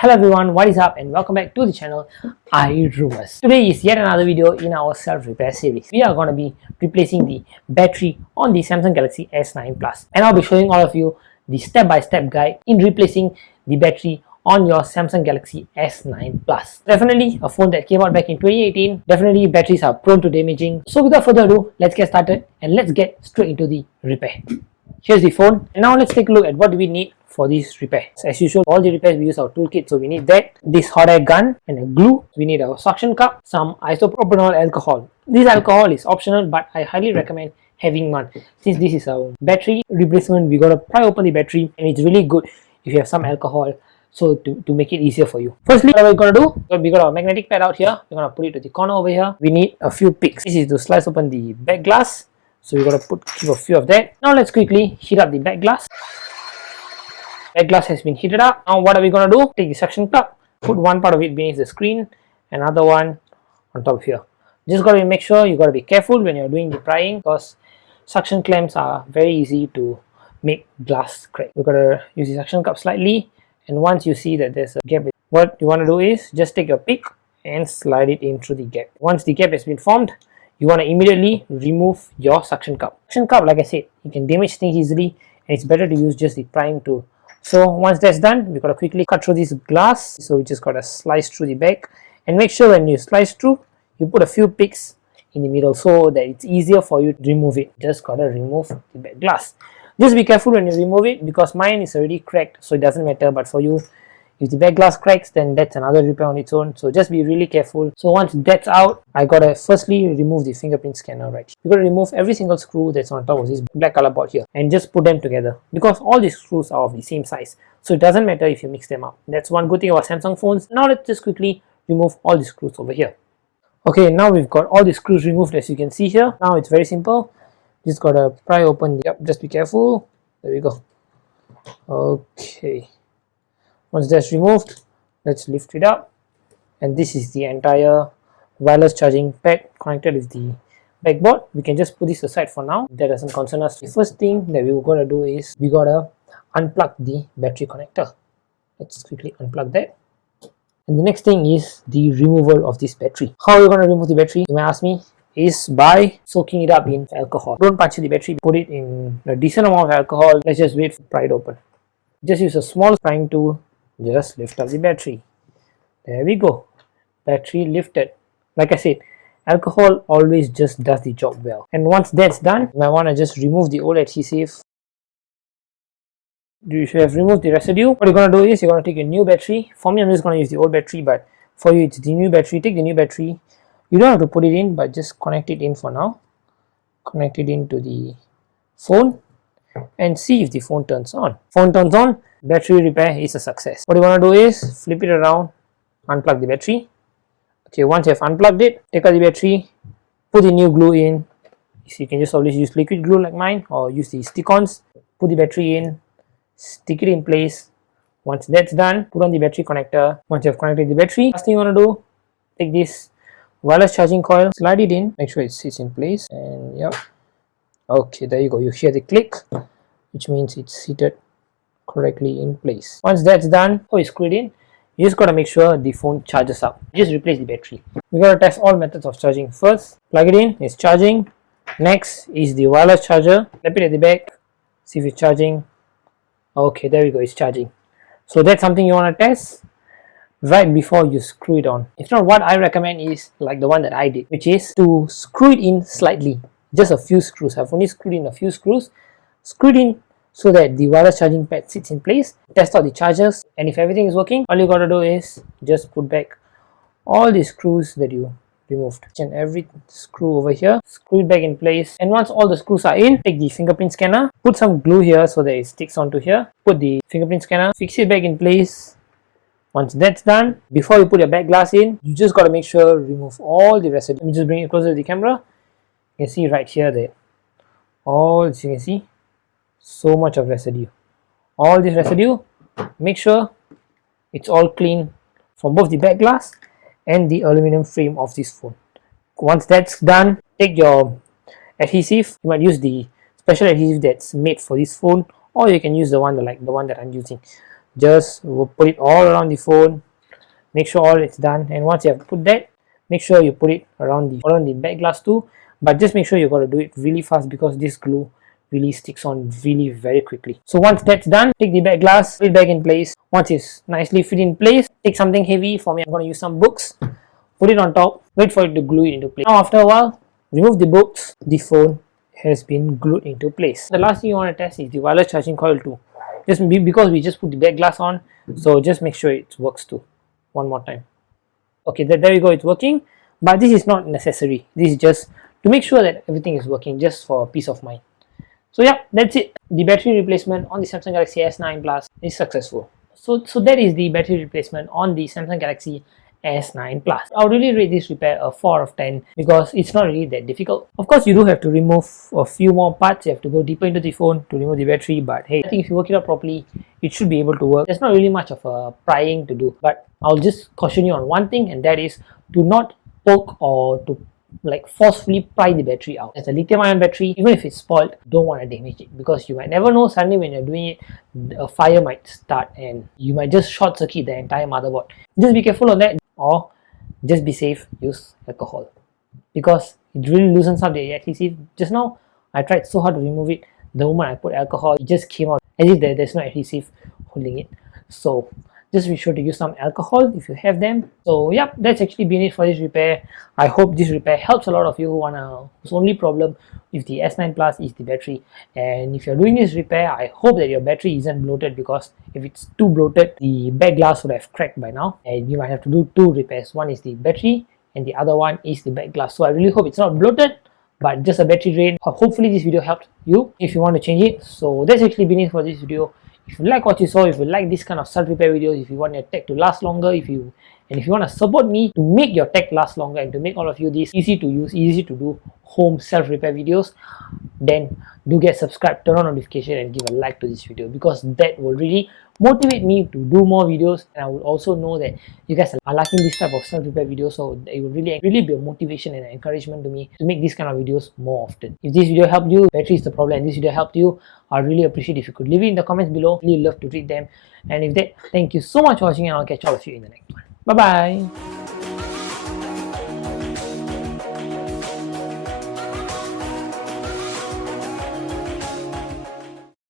Hello everyone, what is up and welcome back to the channel iRumors. Today is yet another video in our self-repair series. We are going to be replacing the battery on the Samsung Galaxy S9 Plus, and I'll be showing all of you the step-by-step guide in replacing the battery on your Samsung Galaxy S9 Plus. Definitely a phone that came out back in 2018. Definitely batteries are prone to damaging. So without further ado, let's get started and let's get straight into the repair. Here's the phone, and now let's take a look at what do we need for this repair. So as usual, all the repairs we use our toolkit, so we need that, this hot air gun and a glue. We need our suction cup, some isopropanol alcohol. This alcohol is optional, but I highly recommend having one. Since this is a battery replacement, we gotta pry open the battery, and it's really good if you have some alcohol, so to make it easier for you. Firstly, what we're gonna do, we got our magnetic pad out here. We're gonna put it to the corner over here. We need a few picks. This is to slice open the back glass, so we gotta keep a few of that. Now let's quickly heat up the back glass. Back glass has been heated up. Now what are we gonna do? Take the suction cup, put one part of it beneath the screen, another one on top here. Just gotta make sure you gotta be careful when you're doing the prying, because suction clamps are very easy to make glass crack. We're gonna use the suction cup slightly, and once you see that there's a gap, what you want to do is just take your pick and slide it in through the gap. Once the gap has been formed, you want to immediately remove your suction cup. Suction cup, like I said, you can damage things easily, and it's better to use just the prying tool. So once that's done, we gotta quickly cut through this glass. So we just gotta slice through the back, and make sure when you slice through, you put a few picks in the middle so that it's easier for you to remove it. Just gotta remove the back glass. Just be careful when you remove it, because mine is already cracked, so it doesn't matter. But for you, if the back glass cracks, then that's another repair on its own. So just be really careful. So once that's out, I gotta firstly remove the fingerprint scanner right here. You gotta remove every single screw that's on top of this black color board here, and just put them together, because all these screws are of the same size. So it doesn't matter if you mix them up. That's one good thing about Samsung phones. Now let's just quickly remove all the screws over here. Okay, now we've got all the screws removed, as you can see here. Now it's very simple. Just gotta pry open the, just be careful. There we go. Okay. Once that's removed, let's lift it up, and this is the entire wireless charging pad connected with the backboard. We can just put this aside for now. That doesn't concern us. The first thing that we're gonna do is we gotta unplug the battery connector. Let's quickly unplug that. And the next thing is the removal of this battery. How are we gonna remove the battery, you may ask me, is by soaking it up in alcohol. Don't puncture the battery, put it in a decent amount of alcohol. Let's just wait for it to pry it open. Just use a small prying tool. Just lift up the battery. There we go. Battery lifted. Like I said, alcohol always just does the job well. And once that's done, you might want to just remove the old adhesive. You should have removed the residue. What you're going to do is you're going to take a new battery. For me, I'm just going to use the old battery, but for you, it's the new battery. Take the new battery. You don't have to put it in, but just connect it in for now. Connect it into the phone and see if the phone turns on. Phone turns on, battery repair is a success. What you want to do is flip it around, unplug the battery. Okay, once you have unplugged it, take out the battery, put the new glue in. So you can just always use liquid glue like mine, or use the stick-ons. Put the battery in, stick it in place. Once that's done, put on the battery connector. Once you have connected the battery, last thing you want to do, take this wireless charging coil, slide it in, make sure it sits in place, and yep. Okay, there you go. You hear the click, which means it's seated correctly in place. Once that's done, it's screwed in, you just gotta make sure the phone charges up. Just replace the battery. We gotta test all methods of charging. First, plug it in, it's charging. Next is the wireless charger. Tap it at the back, see if it's charging. Okay, there we go, it's charging. So that's something you wanna test right before you screw it on. If not, what I recommend is like the one that I did, which is to screw it in slightly. Just a few screws. I've only screwed in a few screws. Screwed in so that the wireless charging pad sits in place. Test out the chargers, and if everything is working, all you gotta do is just put back all the screws that you removed. And every screw over here, screw it back in place. And once all the screws are in, take the fingerprint scanner, put some glue here so that it sticks onto here. Put the fingerprint scanner, fix it back in place. Once that's done, before you put your back glass in, you just gotta make sure remove all the residue. Let me just bring it closer to the camera. You can see right here that all, as you can see, so much of residue. All this residue, make sure it's all clean from both the back glass and the aluminum frame of this phone. Once that's done, take your adhesive. You might use the special adhesive that's made for this phone, or you can use the one that I'm using. just put it all around the phone, make sure all it's done, and once you have put that, make sure you put it around the back glass too, but just make sure you got to do it really fast because this glue really sticks on really very quickly. So once that's done, take the back glass, put it back in place. Once it's nicely fit in place, take something heavy. For me, I'm going to use some books, put it on top, wait for it to glue it into place. Now after a while, remove the books, the phone has been glued into place. The last thing you want to test is the wireless charging coil too. Just because we just put the back glass on, so just make sure it works too. One more time. Okay, there you go, it's working, but this is not necessary. This is just to make sure that everything is working, just for peace of mind. So yeah, that's it. The battery replacement on the Samsung Galaxy S9 Plus is successful. So that is the battery replacement on the Samsung Galaxy S9 Plus. I would really rate this repair a 4 out of 10 because it's not really that difficult. Of course, you do have to remove a few more parts. You have to go deeper into the phone to remove the battery, but hey, I think if you work it out properly, it should be able to work. There's not really much of a prying to do, but I'll just caution you on one thing, and that is to not poke or to forcefully pry the battery out. As a lithium-ion battery, even if it's spoiled, don't want to damage it because you might never know, suddenly when you're doing it, a fire might start and you might just short circuit the entire motherboard. Just be careful on that, or just be safe, use alcohol because it really loosens up the adhesive. Just now, I tried so hard to remove it. The moment I put alcohol, it just came out as if there's no adhesive holding it. So just be sure to use some alcohol if you have them. So yeah, that's actually been it for this repair. I hope this repair helps a lot of you whose only problem with the S9 Plus is the battery. And if you're doing this repair, I hope that your battery isn't bloated, because if it's too bloated, the back glass would have cracked by now and you might have to do two repairs. One is the battery and the other one is the back glass. So I really hope it's not bloated, but just a battery drain. Hopefully this video helped you if you want to change it. So that's actually been it for this video. If you like what you saw, if you like this kind of self repair videos, if you want your tech to last longer, if you want to support me to make your tech last longer and to make all of you this easy to use, easy to do home self repair videos, then do get subscribed, turn on notification and give a like to this video, because that will really motivate me to do more videos, and I will also know that you guys are liking this type of self repair videos, so it will really be a motivation and an encouragement to me to make these kind of videos more often. If this video helped you, battery is the problem, and this video helped you, I really appreciate if you could leave it in the comments below. Really love to read them. And if that, thank you so much for watching, and I'll catch all of you in the next one. Bye bye.